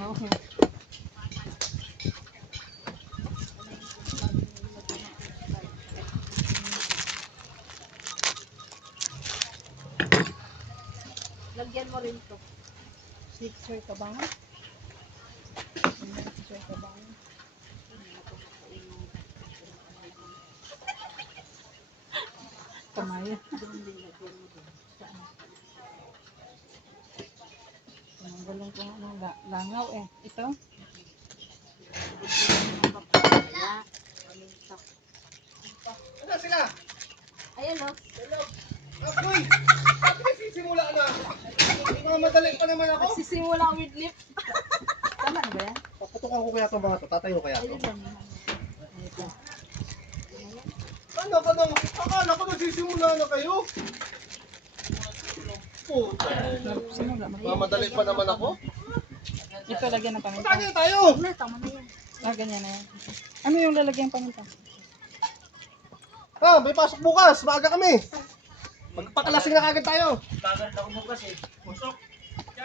langaw. Lagyan mo rin to. Sixer ka ba? Sixer ka ba? Kamaya. Tanggalin ko ng langaw eh. Ito? Ano sila? Ayan o. Apoy! Bakit sisimula na? Mamadali pa naman ako. Nagsisimula with lip. Tama na ba yan? Paputukan ko kaya itong mga ito. Tatayo kaya ito. Ayun lang. Ito. Ano ka nang? Akala ko nagsisimula na kayo. Puta. Simula. Mamadali pa naman ako. Ito lagyan ng paminta. Tayo tayo! Na, tama na yan. Ah, ganyan na yan. Ano yung lalagyan ng paminta? Ah, may pasok bukas. Maaga kami. Magpakalasing na kagad tayo.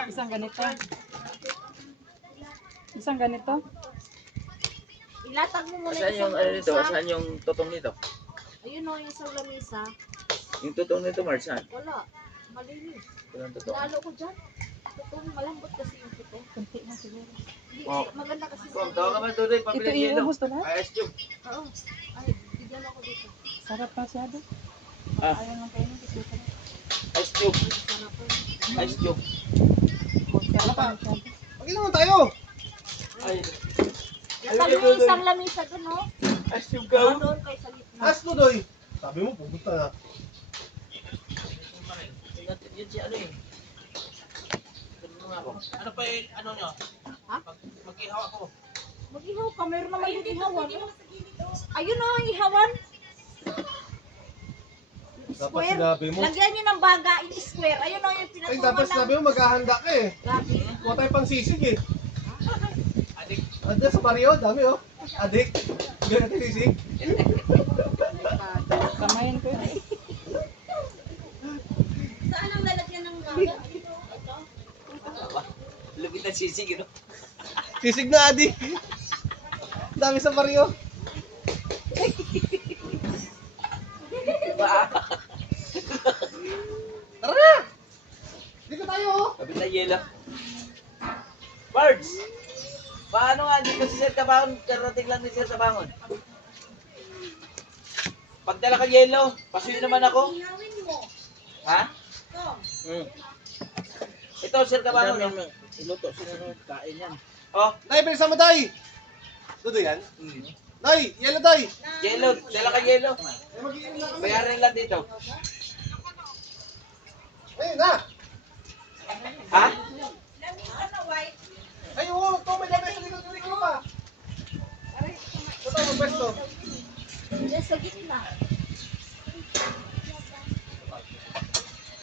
Isang ganito. Isang ganito. Ilatag mo muna Saan yung ano nito? Saan yung tutong nito? Ayun o, yung sa lamisa. Yung tutong nito, Mark, saan? Wala. Malinis. Walang tutong. Lalo ko dyan. Tutong malambot kasi yung puto. Kunti na siguro. Hindi, Oh. maganda kasi. Kung tawa ka man doon, Ito pabiling yelo. iubos to lahat. Ice cube. Oo. Ay, bigyan ako dito. Sarap masyado. Ah. Ayaw lang kainin kasi sarap. Ice cube. Sarap po. Ice cube. Sarap masyado. Pag naman tayo. Ay, Latag mo yung isang lamisa dun, no? ice cube Oo, ka. doon kayo sa gitna. As mo doy. Sabi mo, pupunta na. Yun si ano eh. Ano pa yung ano nyo? Ha? Mag-ihaw ako. Mag-ihaw ka, meron naman yung ihawan. Ayun o, ang ihawan. Dapat Square. sinabi mo. Lagyan nyo ng baga, square. Ayun o, yung Ay, pinatuman dapat sinabi mo, maghahanda ka eh. Grabe. Kuha tayo pang sisig eh. Adik. Anda sa Mario, dami oh. Adik. Ganyan natin sisig. Kamayin ko yun. Saan ang lalagyan ng baga? Lugit na sisig, no? Sisig na adik. Dami sa Mario. Tara na! Dito tayo oh. Kapit na yelo. Birds! Paano nga dito si Sir Tabangon? Karating lang ni Sir Tabangon. Pagdala ka yelo, pasuyin naman ako. Ihawin mo. Ha? Ito. Ito, Sir Tabangon. Iluto sila ng kain yan. Oh, Day, bilisan mo Day! Dudo yan? Day, yelo Day! yelo. Dala ka yelo. Ay, mag-iinom na kami. Bayarin lang dito. Ayun na! Ha? Ay, oo, ito may lamay sa likod pa. Ito tayo, pwesto. Diyan sa gitna.